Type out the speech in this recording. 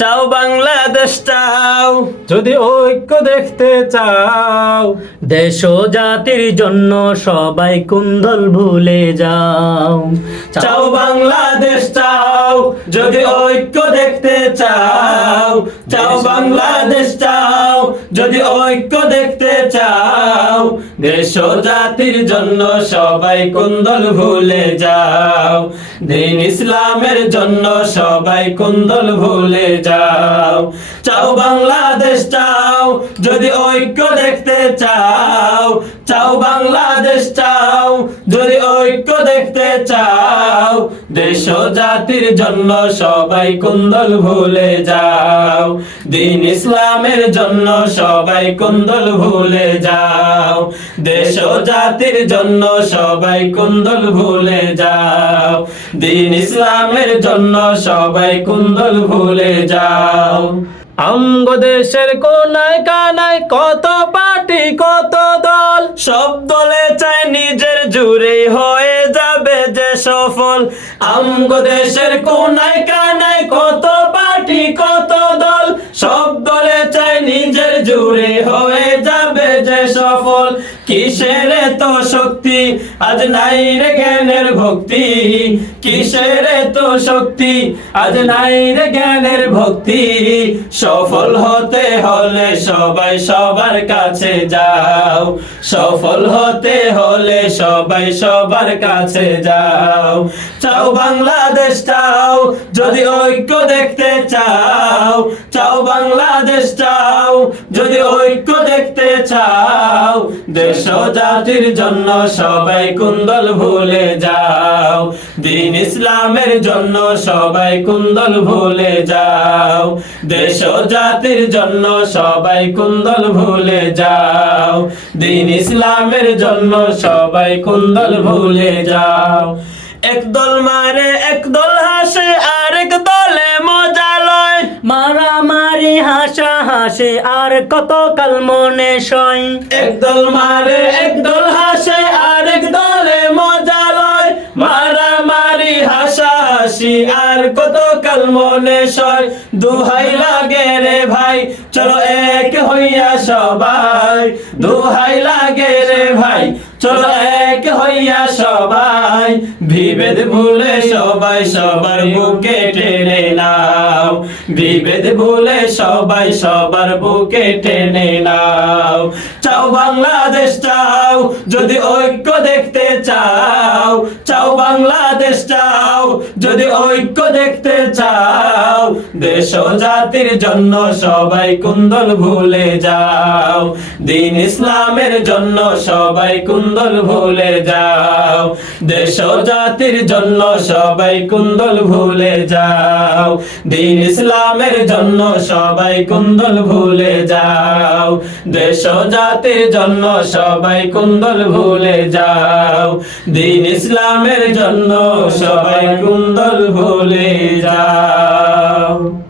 চাও বাংলাদেশ চাও, যদি ঐক্য দেখতে চাও, দেশ ও জাতির জন্য সবাই কুন্দল ভুলে যাও। চাও বাংলাদেশ চাও, যদি ঐক্য দেখতে চাও, চাও বাংলাদেশ চাও, যদি ঐক্য দেখতে চাও, দেশ ও জাতির জন্য সবাই কুন্দল ভুলে যাও। দিন ইসলামের জন্য সবাই কুন্দল ভুলে যাও। চাও বাংলাদেশ চাও, যদি ঐক্য দেখতে চাও, চাও বাংলাদেশ চাও, যদি ঐক্য দেখতে চাও, দেশ ও জাতির জন্য সবাই কুন্দল ভুলে যাও। দিন ইসলামের জন্য সবাই কুন্দল ভুলে যাও। দেশ ও জাতির জন্য সবাই কুন্দল ভুলে যাও। দিন ইসলামের জন্য সবাই কুন্দল ভুলে যাও। আমগো দেশের কোনায় কানায় কত পার্টি কত দল, সব দলে চায় নিজের জুড়ে হয়ে যাবে যে সফল। আমগো দেশের কোনায় কানায় কত পার্টি কত দল, সব দলে চায় নিজের জুড়ে হয়ে যাবে যে সফল। কিসের তো শক্তি আজ নাই রে জ্ঞানের ভক্তি, কিসের তো শক্তি আজ নাই রে জ্ঞানের ভক্তি। সফল হতে হলে সবাই সবার কাছে যাও, সফল হতে হলে সবাই সবার কাছে যাও। চাও বাংলাদেশ চাও, যদি ঐক্য দেখতে চাও, চাও বাংলাদেশ চাও, যদি ঐক্য দেখতে চাও, দেশ ও জাতির জন্য সবাই কুন্দল ভুলে যাও। দিন ইসলামের জন্য সবাই কুন্দল ভুলে যাও। দেশ ও জাতির জন্য সবাই কুন্দল ভুলে যাও। দিন ইসলামের জন্য সবাই কুন্দল ভুলে যাও। একদল মারে একদল হাসে আরেক দলে মজা লয়, মারামারি হাসা হাসে আর কত কাল মনে সয়। একদল মারে একদল হাসে আরেক দলে মজা লয়, মারামারি হাসাহাসি আর কত কাল মনে সয়। দুহাই লাগে রে ভাই চলো এক হইয়া সবাই, দুহাই লাগে রে ভাই চলো এক হইয়া সবাই। বিভেদ ভুলে সবাই সবার বুকে টেনে নাও, বিভেদ ভুলে সবাই সবার বুকে টেনে নাও। চাও বাংলাদেশ চাও, যদি ঐক্য দেখতে চাও, চাও বাংলাদেশ চাও, যদি ঐক্য দেখতে চাও, দেশ ও জাতির জন্য সবাই কুন্দল ভুলে যাও। দিন ইসলামের জন্য সবাই কুন্দল ভুলে যাও। দেশ ও জাতির জন্য সবাই কুন্দল ভুলে যাও। দিন ইসলামের জন্য সবাই কুন্দল ভুলে যাও। দেশ ও জাতির জন্য সবাই কুন্দল ভুলে যাও। দিন ইসলামের জন্য সবাই কুন্দল ভুলে যাও।